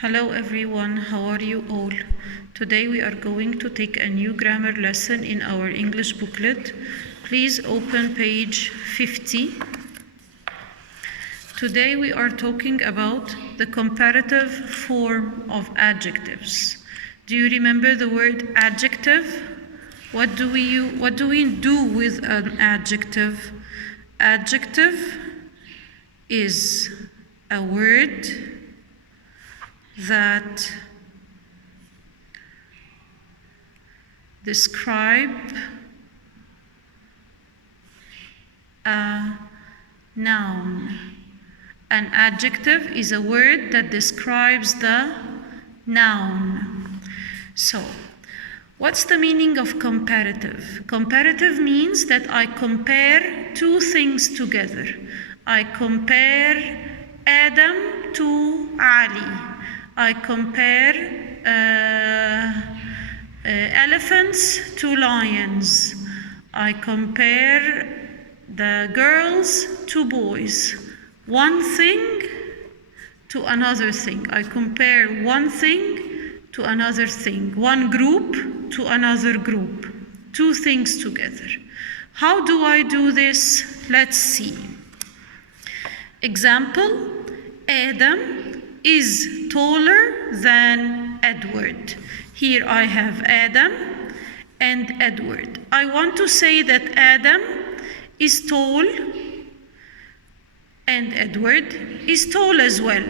Hello everyone, how are you all? Today we are going to take a new grammar lesson in our English booklet. Please open page 50. Today we are talking about the comparative form of adjectives. Do you remember the word adjective? What do we do with an adjective? Adjective is a word that describe a noun. An adjective is a word that describes the noun. So, what's the meaning of comparative? Comparative means that I compare two things together. I compare Adam to Ali. I compare elephants to lions. I compare the girls to boys. One thing to another thing. I compare one thing to another thing. One group to another group. Two things together. How do I do this? Let's see. Example, Adam is taller than Edward. Here I have Adam and Edward. I want to say that Adam is tall and Edward is tall as well.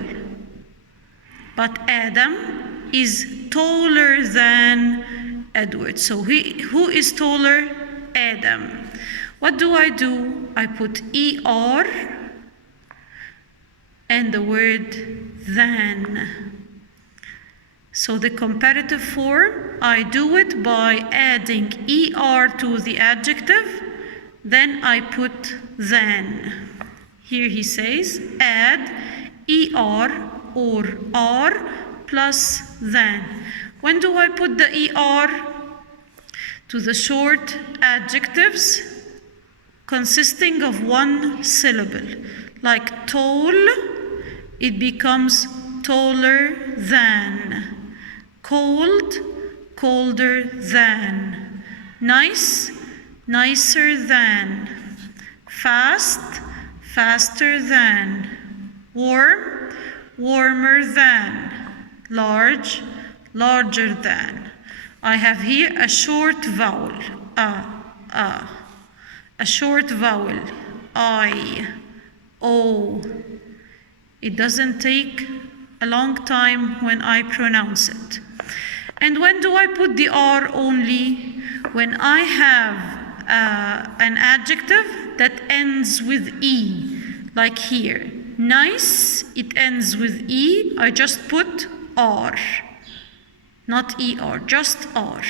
But Adam is taller than Edward. So who is taller? Adam. What do? I put ER and the word than. So the comparative form, I do it by adding ER to the adjective, then I put than. Here he says, add ER or R plus than. When do I put the ER? To the short adjectives consisting of one syllable. Like tall, it becomes taller than. Cold, colder than. Nice, nicer than. Fast, faster than. Warm, warmer than. Large, larger than. I have here a short vowel, a short vowel, I, O. It doesn't take a long time when I pronounce it. And when do I put the R only? When I have an adjective that ends with E, like here. Nice, it ends with E, I just put R. Not ER, just R.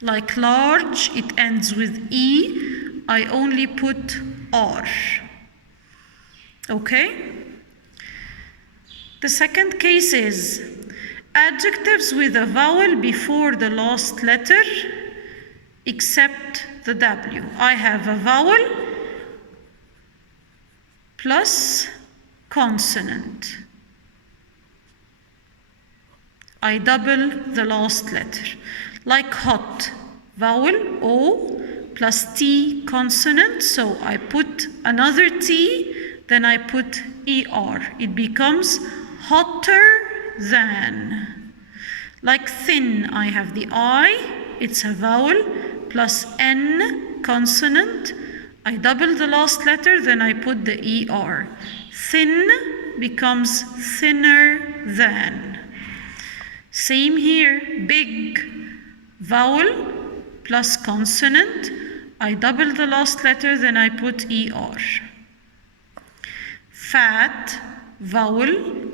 Like large, it ends with E, I only put R. Okay? The second case is adjectives with a vowel before the last letter except the W. I have a vowel plus consonant. I double the last letter. Like hot, vowel O plus T consonant, so I put another T, then I put ER. It becomes hotter than. Like thin, I have the I, it's a vowel, plus N consonant. I double the last letter, then I put the ER. Thin becomes thinner than. Same here, big, vowel plus consonant. I double the last letter, then I put ER. Fat, vowel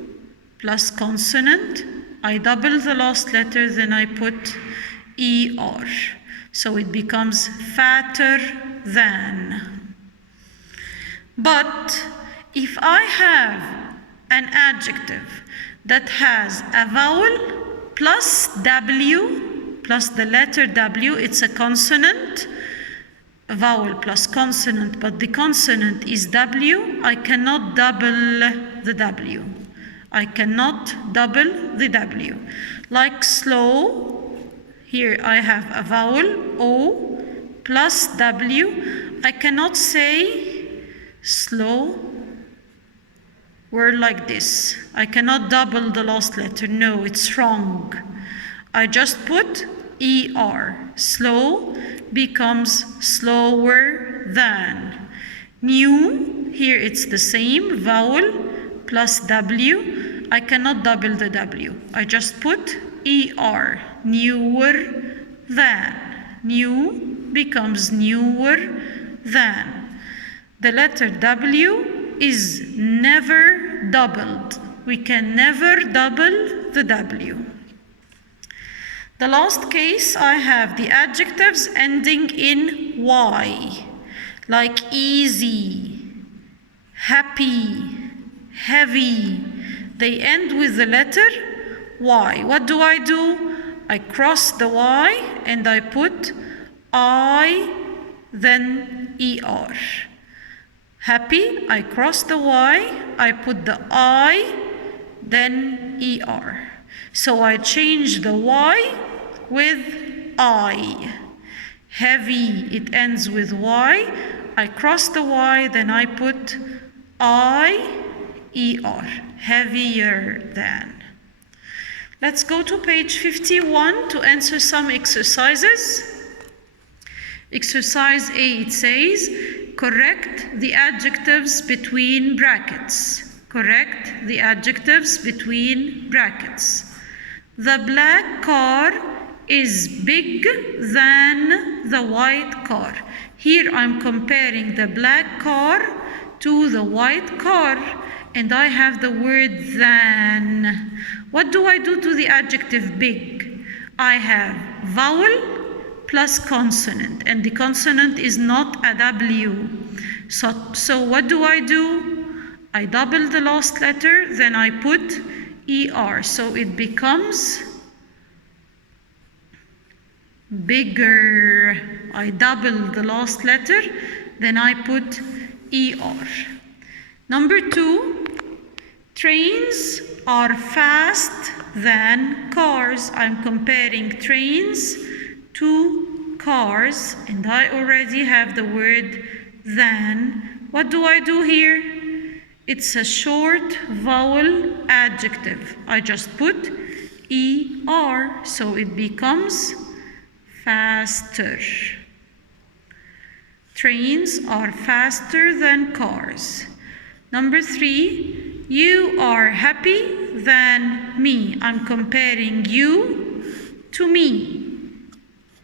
plus consonant. I double the last letter, then I put ER. So it becomes fatter than. But if I have an adjective that has a vowel plus W, plus the letter W, it's a consonant, a vowel plus consonant, but the consonant is W, I cannot double the W. I cannot double the W. Like slow, here I have a vowel, O, plus W. I cannot say slow word like this. I cannot double the last letter. No, it's wrong. I just put ER. Slow becomes slower than. New, here it's the same, vowel plus W. I cannot double the W. I just put ER. Newer than. New becomes newer than. The letter W is never doubled. We can never double the W. The last case, I have the adjectives ending in Y, like easy, happy, heavy. They end with the letter Y. What do? I cross the Y and I put I, then ER. Happy, I cross the Y, I put the I, then ER. So I change the Y with I. Heavy, it ends with Y. I cross the Y, then I put I, ER. Heavier than. Let's go to page 51 to answer some exercises. Exercise A, it says, correct the adjectives between brackets. Correct the adjectives between brackets. The black car is big than the white car. Here I'm comparing the black car to the white car, and I have the word than. What do I do to the adjective big? I have vowel plus consonant, and the consonant is not a W. So what do? I double the last letter, then I put ER, so it becomes bigger. I double the last letter, then I put ER. Number 2, trains are fast than cars. I'm comparing trains to cars, and I already have the word than. What do I do here? It's a short vowel adjective. I just put ER, so it becomes faster. Trains are faster than cars. Number 3, you are happy than me. I'm comparing you to me.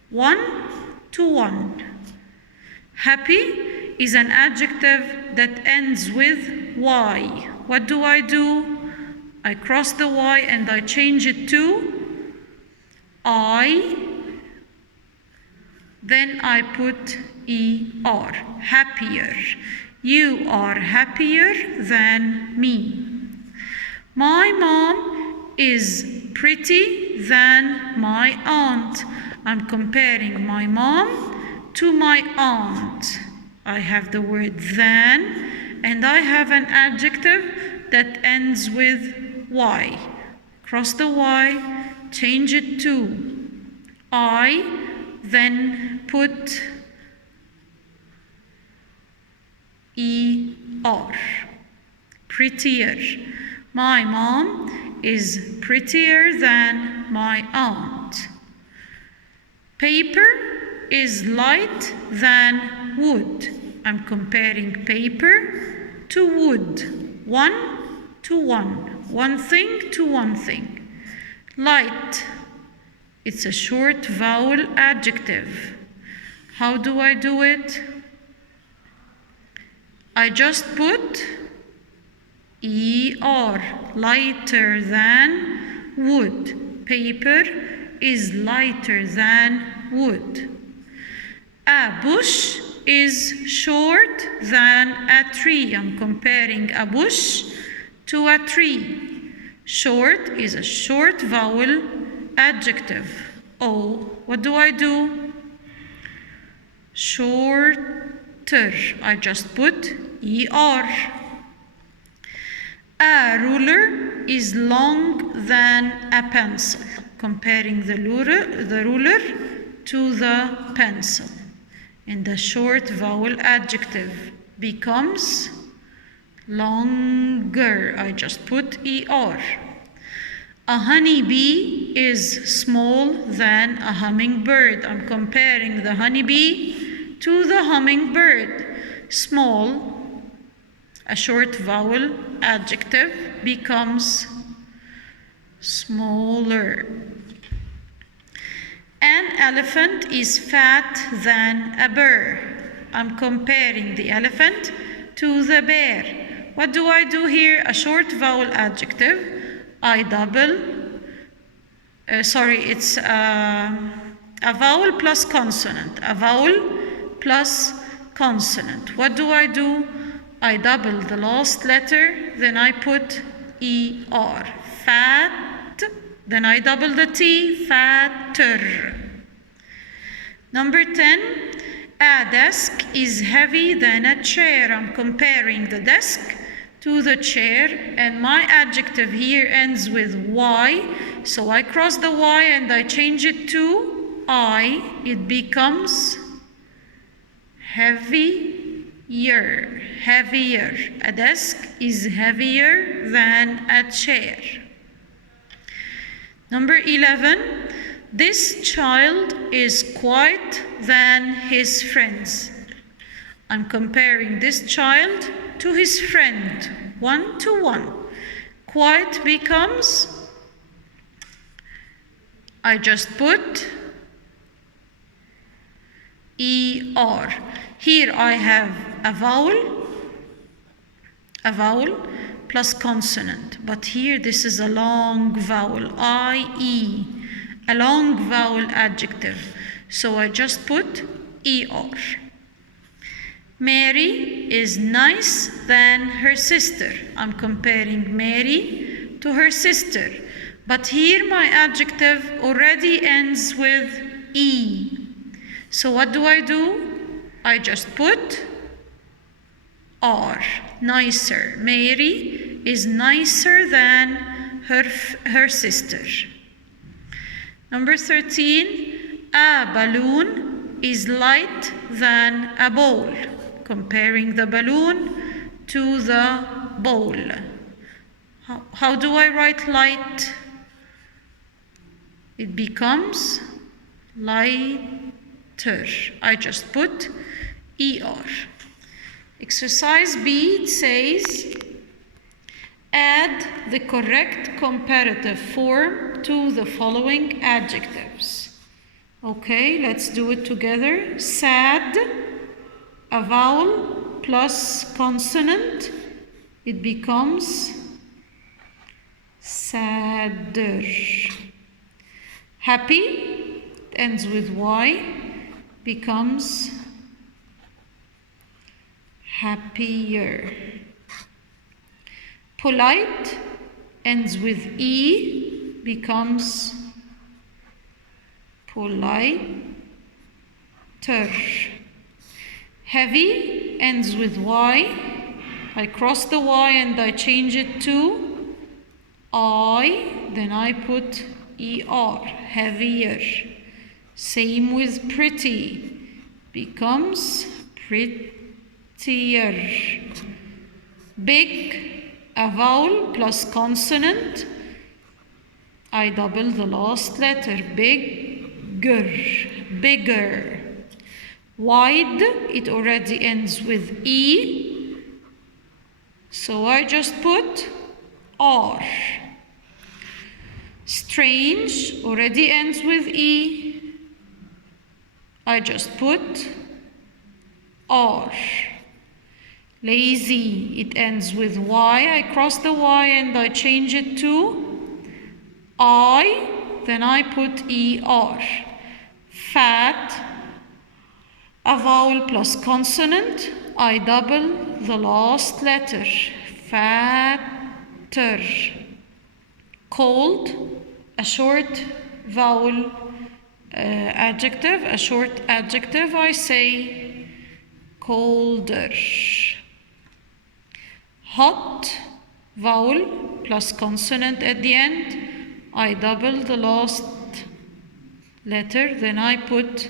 1 to 1. Happy is an adjective that ends with Y. What do? I cross the Y and I change it to I, then I put ER. Happier. You are happier than me. My mom is pretty than my aunt. I'm comparing my mom to my aunt. I have the word than, and I have an adjective that ends with Y. Cross the Y, change it to I, then put ER. Prettier. My mom is prettier than my aunt. Paper is light than wood. I'm comparing paper to wood. 1 to 1. One thing to one thing. Light. It's a short vowel adjective. How do I do it? I just put ER. Lighter than wood. Paper is lighter than wood. A bush is short than a tree. I'm comparing a bush to a tree. Short is a short vowel adjective. Oh, what do? Shorter. I just put ER. A ruler is long than a pencil. Comparing the ruler to the pencil. And the short vowel adjective becomes longer. I just put ER. A honeybee is small than a hummingbird. I'm comparing the honeybee to the hummingbird. Small, a short vowel adjective, becomes smaller. An elephant is fat than a bear. I'm comparing the elephant to the bear. What do I do here? A short vowel adjective. I double, it's a vowel plus consonant. A vowel plus consonant. What do? I double the last letter, then I put ER. Fat, then I double the T, fatter. Number 10, a desk is heavy than a chair. I'm comparing the desk to the chair, and my adjective here ends with Y, so I cross the Y and I change it to I. It becomes heavier. A desk is heavier than a chair. Number 11, this child is quiet than his friends. I'm comparing this child to his friend, 1 to 1. Quiet becomes, I just put ER. Here I have a vowel plus consonant, but here this is a long vowel, IE, a long vowel adjective, so I just put ER. Mary is nice than her sister. I'm comparing Mary to her sister, but here my adjective already ends with E. So what do? I just put R, nicer. Mary is nicer than her sister. Number 13, a balloon is light than a ball. Comparing the balloon to the ball. How do I write light? It becomes lighter. I just put ER. Exercise B says, add the correct comparative form to the following adjectives. Okay, let's do it together. Sad, a vowel plus consonant, it becomes sadder. Happy, ends with Y, becomes happier. Polite, ends with E, becomes politer. Heavy, ends with Y. I cross the Y and I change it to I, then I put ER, heavier. Same with pretty, becomes prettier. Big, a vowel plus consonant, I double the last letter, bigger. Wide, it already ends with E, so I just put R. Strange, already ends with E, I just put R. Lazy, it ends with Y, I cross the Y and I change it to I, then I put ER. Fat, a vowel plus consonant, I double the last letter, fatter. Cold, a short vowel adjective, a short adjective, I say colder. Hot, vowel plus consonant at the end. I double the last letter, then I put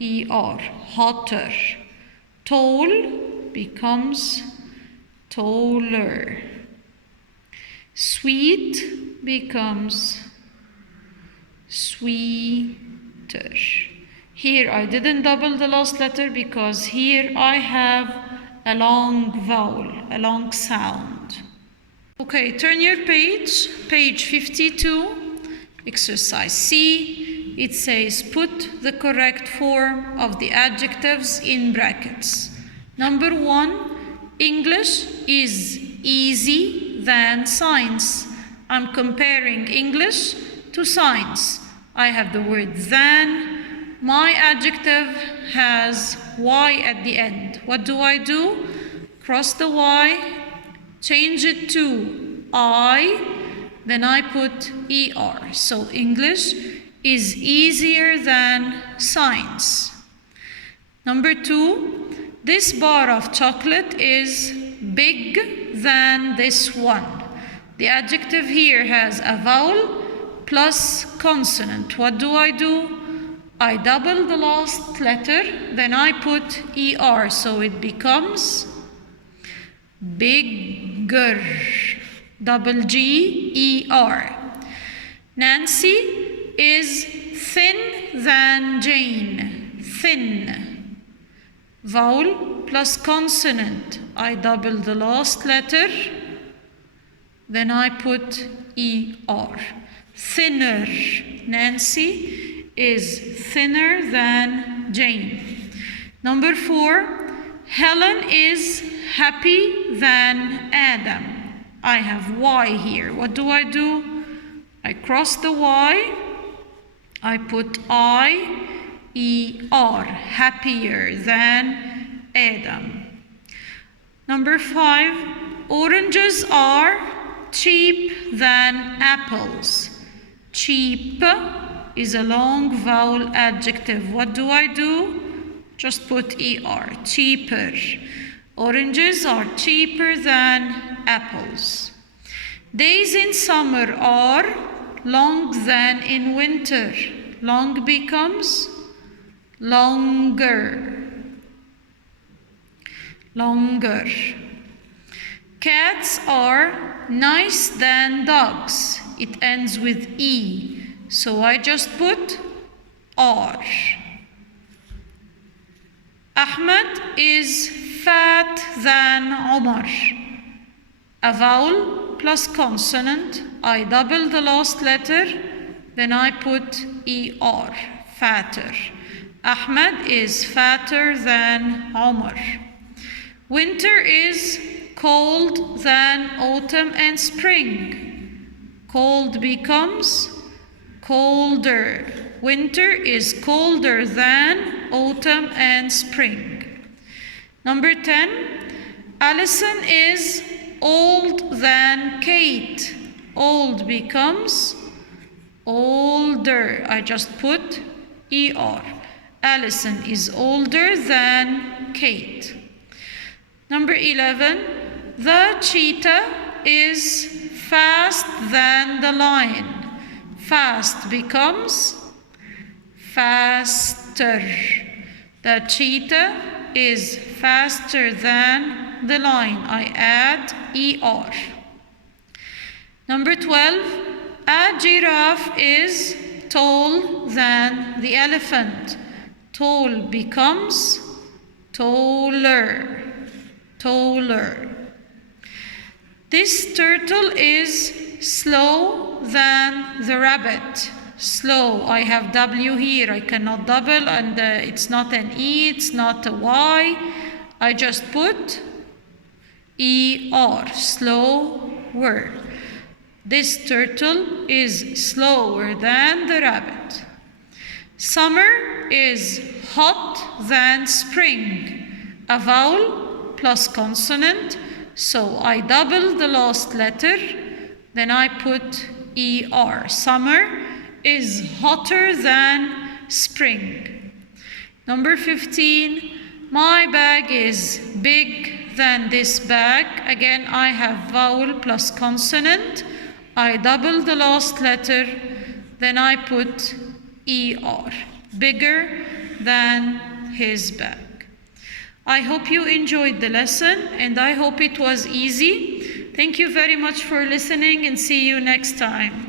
ER, hotter. Tall becomes taller. Sweet becomes sweeter. Here I didn't double the last letter because here I have a long vowel, a long sound. Okay, turn your page, page 52, exercise C. It says put the correct form of the adjectives in brackets. Number 1, English is easy than science. I'm comparing English to science. I have the word than. My adjective has Y at the end. What do? Cross the Y, change it to I, then I put ER. So English is easier than science. Number 2, this bar of chocolate is big than this one. The adjective here has a vowel plus consonant. What do? I double the last letter, then I put ER, so it becomes bigger. Double GER. Nancy is thin than Jane. Thin. Vowel plus consonant. I double the last letter, then I put ER. Thinner. Nancy is thinner than Jane. Number 4, Helen is happy than Adam. I have Y here. What do? I cross the Y, I put IER, happier than Adam. Number 5, oranges are cheap than apples. Cheap is a long vowel adjective. What do? Just put ER, cheaper. Oranges are cheaper than apples. Days in summer are long than in winter. Long becomes longer. Longer. Cats are nice than dogs. It ends with E, so I just put R. Ahmed is fat than Omar. A vowel plus consonant. I double the last letter, then I put ER, fatter. Ahmed is fatter than Omar. Winter is cold than autumn and spring. Cold becomes colder. Winter is colder than autumn and spring. Number 10, Allison is old than Kate. Old becomes older. I just put ER. Allison is older than Kate. Number 11, the cheetah is fast than the lion. Fast becomes faster. The cheetah is faster than the lion. I add ER. Number 12, a giraffe is tall than the elephant. Tall becomes taller. Taller. This turtle is slow than the rabbit. Slow. I have W here. I cannot double, and it's not an E, it's not a Y. I just put ER. Slower. This turtle is slower than the rabbit. Summer is hot than spring. A vowel plus consonant. So I double the last letter, then I put ER. Summer is hotter than spring. Number 15, my bag is big Then this bag, again I have vowel plus consonant. I double the last letter, then I put ER, bigger than his bag. I hope you enjoyed the lesson and I hope it was easy. Thank you very much for listening and see you next time.